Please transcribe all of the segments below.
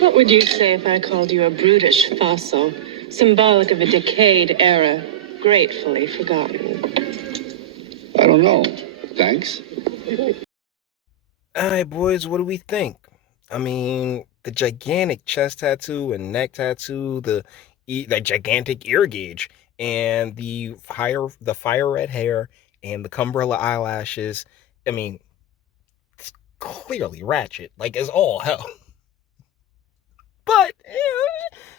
What would you say if I called you a brutish fossil, symbolic of a decayed era, gratefully forgotten? I don't know. Thanks. All right, boys, what do we think? I mean, the gigantic chest tattoo and neck tattoo, the gigantic ear gauge, and the fire red hair and the Cumbrella eyelashes. I mean, it's clearly ratchet, like as all hell. But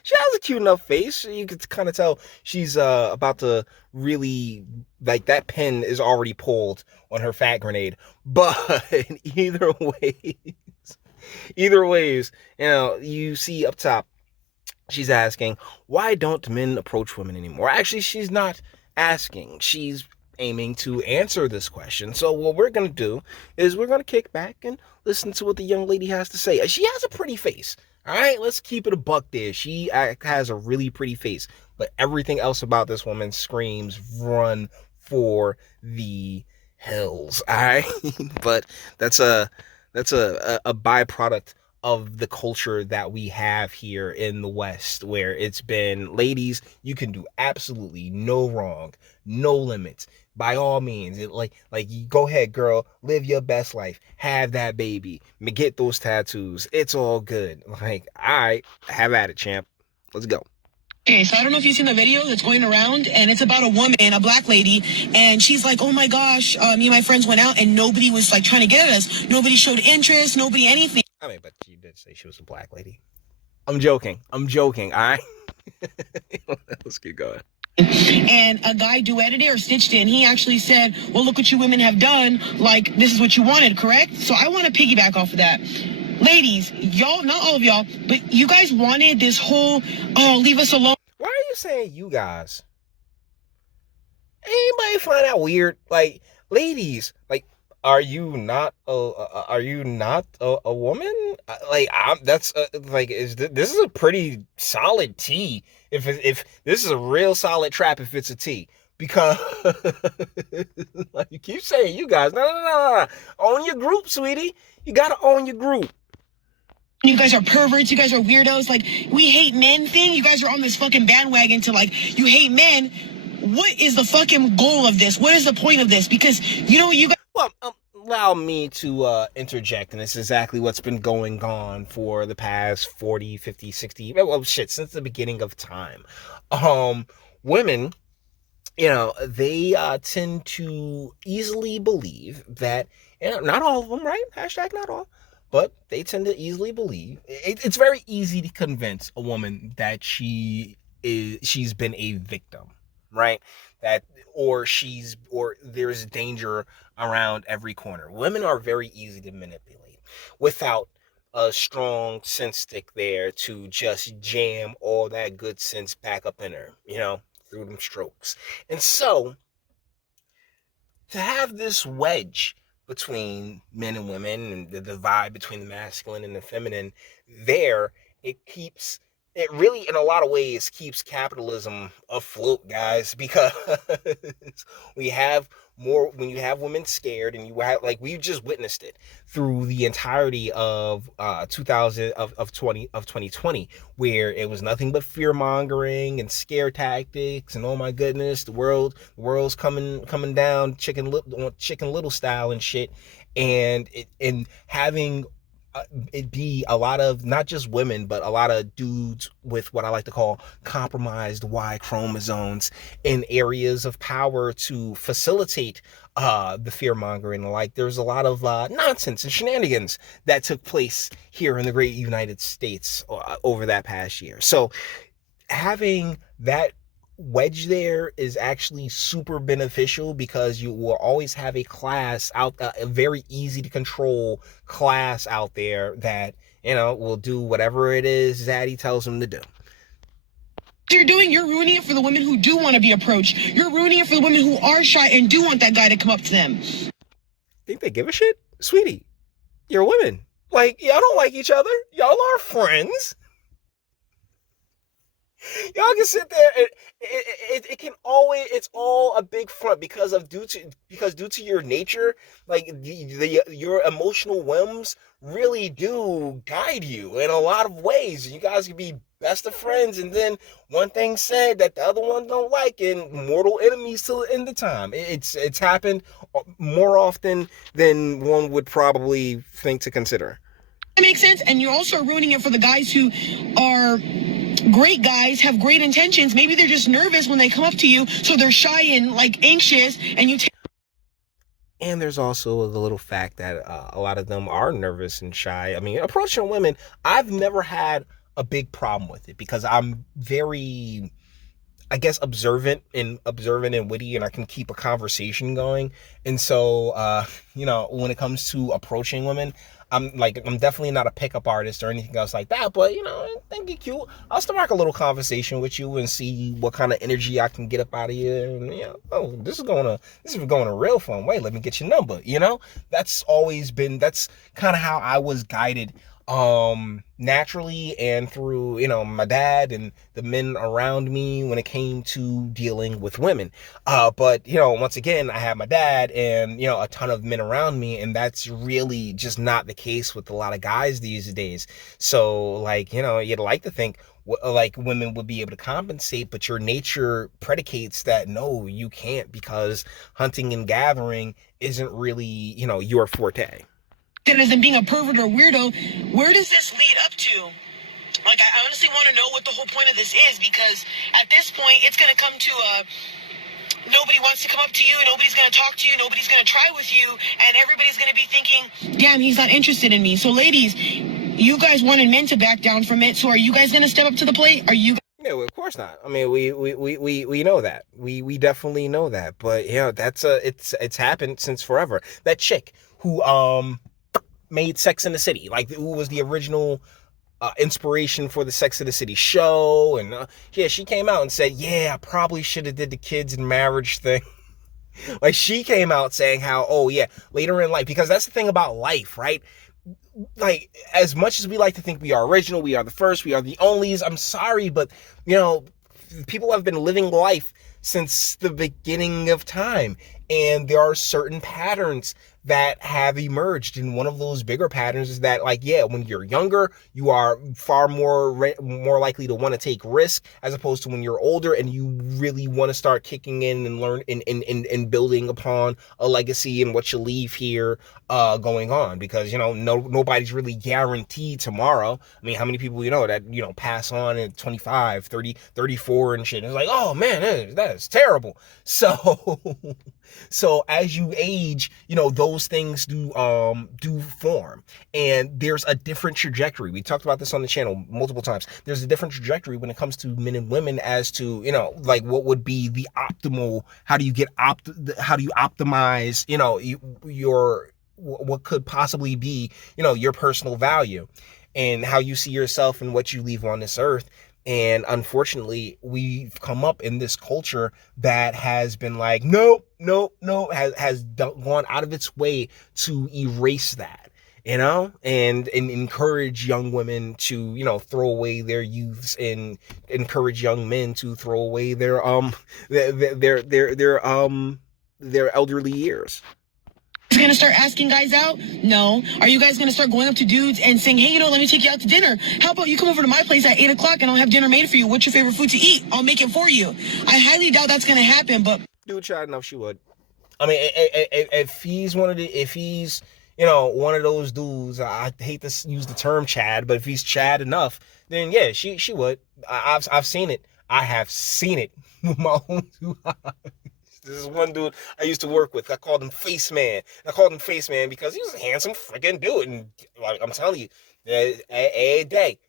she has a cute enough face. You could kind of tell she's about to really, like, that pin is already pulled on her fat grenade. But either ways, you see up top, she's asking, why don't men approach women anymore? Actually, she's not asking. She's aiming to answer this question. So what we're going to do is we're going to kick back and listen to what the young lady has to say. She has a pretty face. All right, let's keep it a buck there. She has a really pretty face, but everything else about this woman screams run for the hills. All right, but that's a byproduct of the culture that we have here in the West, where it's been, ladies, you can do absolutely no wrong, no limits. By all means, you go ahead, girl, live your best life, have that baby, get those tattoos. It's all good. Like, all right, have at it, champ. Let's go. Okay, so I don't know if you've seen the video that's going around, and it's about a woman, a black lady, and she's like, oh my gosh, me and my friends went out, and nobody was, like, trying to get at us. Nobody showed interest, nobody anything. I mean, but she did say she was a black lady. I'm joking, all right? Let's keep going. And a guy duetted it or stitched it, and he actually said, well, look what you women have done. Like, this is what you wanted, correct? So I want to piggyback off of that. Ladies, y'all, not all of y'all, but you guys wanted this whole, leave us alone. Why are you saying you guys? Anybody find that weird? Like, ladies, like, are you not a woman? Like, this is a pretty solid T. If this is a real solid trap, if it's a T, because like, you keep saying you guys, no, own your group, sweetie. You gotta own your group. You guys are perverts. You guys are weirdos. Like, we hate men thing. You guys are on this fucking bandwagon to, like, you hate men. What is the fucking goal of this? What is the point of this? Because, you guys... Well, allow me to interject, and it's exactly what's been going on for the past 40, 50, 60, well, shit, since the beginning of time. Women, they tend to easily believe that, not all of them, right? Hashtag not all. But they tend to easily believe, it's very easy to convince a woman that she's been a victim, right? Or there's danger around every corner. Women are very easy to manipulate without a strong sense stick there to just jam all that good sense back up in her, through them strokes. And so, to have this wedge between men and women and the divide between the masculine and the feminine, it really, in a lot of ways, keeps capitalism afloat, guys, because when you have women scared, and you have, like, we've just witnessed it through the entirety of 2020, where it was nothing but fear mongering and scare tactics, and oh my goodness, the world's coming down chicken little style and shit, and having it be a lot of not just women, but a lot of dudes with what I like to call compromised Y chromosomes in areas of power to facilitate the fear mongering. Like, there's a lot of nonsense and shenanigans that took place here in the great United States over that past year. So having that wedge there is actually super beneficial, because you will always have a class out, a very easy to control class out there that, will do whatever it is Zaddy tells them to do. You're ruining it for the women who do want to be approached. You're ruining it for the women who are shy and do want that guy to come up to them. Think they give a shit? Sweetie, you're women. Like, y'all don't like each other. Y'all are friends. Y'all can sit there and it can always, it's all a big front because of due to your nature, like your emotional whims really do guide you in a lot of ways. You guys can be best of friends, and then one thing said that the other one don't like, and mortal enemies till the end of time. It's happened more often than one would probably think to consider. That makes sense. And you're also ruining it for the guys who are great guys, have great intentions. Maybe they're just nervous when they come up to you, so they're shy and like anxious, and you take. And there's also the little fact that a lot of them are nervous and shy. I mean, approaching women, I've never had a big problem with it because I'm very, I guess, observant and witty, and I can keep a conversation going. And so, when it comes to approaching women, I'm definitely not a pickup artist or anything else like that. But I think you're cute. I'll start a little conversation with you and see what kind of energy I can get up out of you. And this is going a real fun way. Let me get your number. That's kind of how I was guided naturally, and through my dad and the men around me when it came to dealing with women. But once again, I have my dad and a ton of men around me, and that's really just not the case with a lot of guys these days. So you'd like to think like women would be able to compensate, but your nature predicates that no, you can't, because hunting and gathering isn't really your forte. As in being a pervert or weirdo, where does this lead up to? Like, I honestly want to know what the whole point of this is, because at this point, it's going to come to nobody wants to come up to you, nobody's going to talk to you, nobody's going to try with you, and everybody's going to be thinking, damn, he's not interested in me. So ladies, you guys wanted men to back down from it, so are you guys going to step up to the plate? Are you? No, of course not. I mean, we know that. We definitely know that. But that's it's happened since forever. That chick who made Sex in the City, who was the original inspiration for the Sex in the City show, and she came out and said, I probably should have did the kids and marriage thing. She came out saying how, later in life, because that's the thing about life, right? As much as we like to think we are original, we are the first, we are the onlys, I'm sorry, but people have been living life since the beginning of time, and there are certain patterns that have emerged. And one of those bigger patterns is that when you're younger, you are far more likely to want to take risk, as opposed to when you're older and you really want to start kicking in and learn and building upon a legacy and what you leave here going on, because nobody's really guaranteed tomorrow. I mean, how many people that pass on at 25, 30, 34 and shit, and it's oh man, that's terrible. So as you age, those things do form, and there's a different trajectory. We talked about this on the channel multiple times. There's a different trajectory when it comes to men and women as to what would be the optimal. How do you optimize your what could possibly be your personal value, and how you see yourself and what you leave on this earth. And unfortunately, we've come up in this culture that has been no, has gone out of its way to erase that, and encourage young women to, throw away their youths, and encourage young men to throw away their elderly years. Going to start asking guys out? No. Are you guys going to start going up to dudes and saying, hey, let me take you out to dinner? How about you come over to my place at 8 o'clock and I'll have dinner made for you? What's your favorite food to eat? I'll make it for you. I highly doubt that's going to happen, but... Dude, tried enough, she would. I mean, if he's one of those dudes, I hate to use the term Chad, but if he's Chad enough, then yeah, she would. I've seen it. I have seen it with my own 2 eyes. This is one dude I used to work with. I called him Face Man. I called him Face Man because he was a handsome freaking dude. And I'm telling you, every day,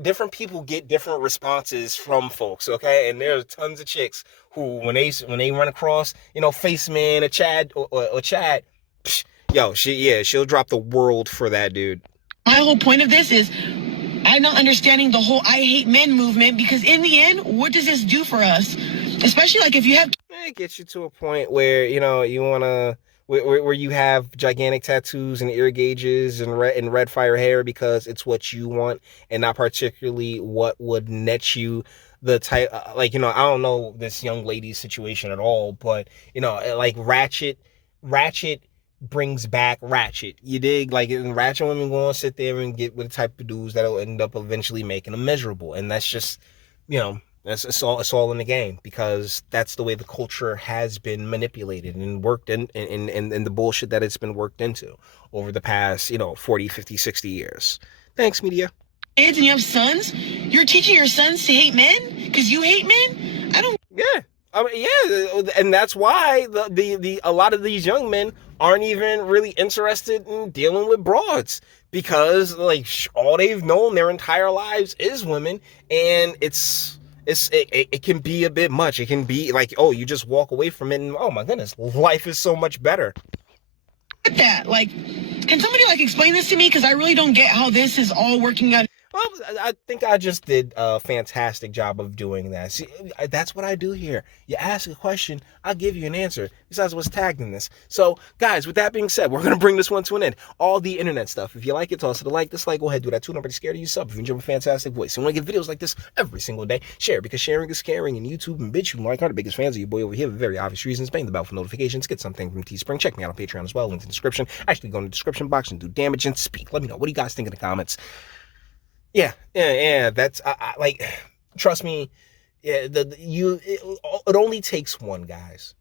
different people get different responses from folks, okay? And there's tons of chicks who, when they run across, Face Man or Chad or Chad, she'll drop the world for that dude. My whole point of this is, I'm not understanding the whole I hate men movement, because in the end, what does this do for us? Especially if you have... It gets you to a point where, you want to where you have gigantic tattoos and ear gauges and red fire hair because it's what you want and not particularly what would net you the type. Like, you know, I don't know this young lady's situation at all, but you know, like Ratchet brings back Ratchet. You dig? Like, and Ratchet women going to sit there and get with the type of dudes that'll end up eventually making them miserable, and that's just, you know, it's all in the game because that's the way the culture has been manipulated and worked in the bullshit that it's been worked into over the past, you know, 40, 50, 60 years. Thanks, media. Kids and you have sons? You're teaching your sons to hate men because you hate men? I don't. Yeah. I mean, yeah, and that's why the a lot of these young men aren't even really interested in dealing with broads because like all they've known their entire lives is women, and it can be a bit much. It can be like, oh, you just walk away from it and oh my goodness, life is so much better. Get that. Like, can somebody like explain this to me? Because I really don't get how this is all working out. Well, I think I just did a fantastic job of doing that. See, that's what I do here. You ask a question, I'll give you an answer. Besides what's tagged in this. So, guys, with that being said, we're going to bring this one to an end. All the internet stuff. If you like it, toss it a like, dislike, go ahead, do that too. Nobody scared of you, sub. If you enjoy my fantastic voice and want to get videos like this every single day, share because sharing is caring. And YouTube and Bitchute and like are the biggest fans of your boy over here for very obvious reasons. Bang the bell for notifications. Get something from Teespring. Check me out on Patreon as well. Link in the description. Actually, go in the description box and do damage and speak. Let me know. What do you guys think in the comments? Yeah. That's like, trust me. Yeah, it only takes one, guys.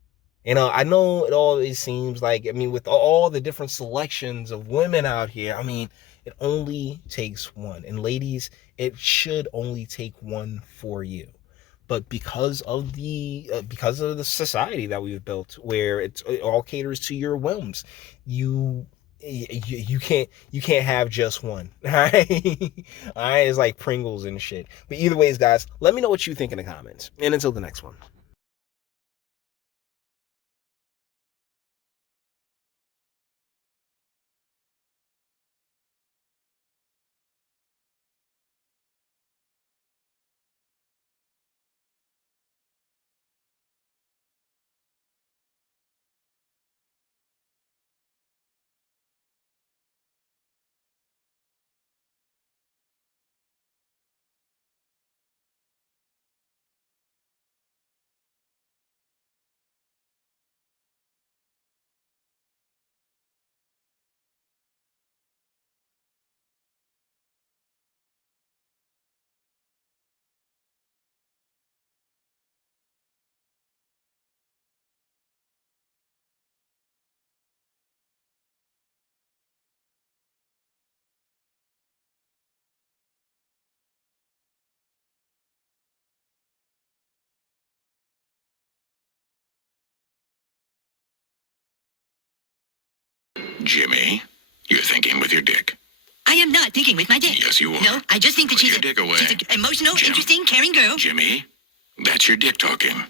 You know, I know it always seems like, I mean, with all the different selections of women out here, I mean, it only takes one. And ladies, it should only take one for you. But because of the society that we've built, where it all caters to your whims, you can't have just one. All right. All right, it's like Pringles and shit. But either ways, guys, let me know what you think in the comments, and until the next one. Jimmy, you're thinking with your dick. I am not thinking with my dick. Yes, you are. No, I just think that Put your dick away. she's an emotional, Jim. interesting, caring girl. Jimmy, that's your dick talking.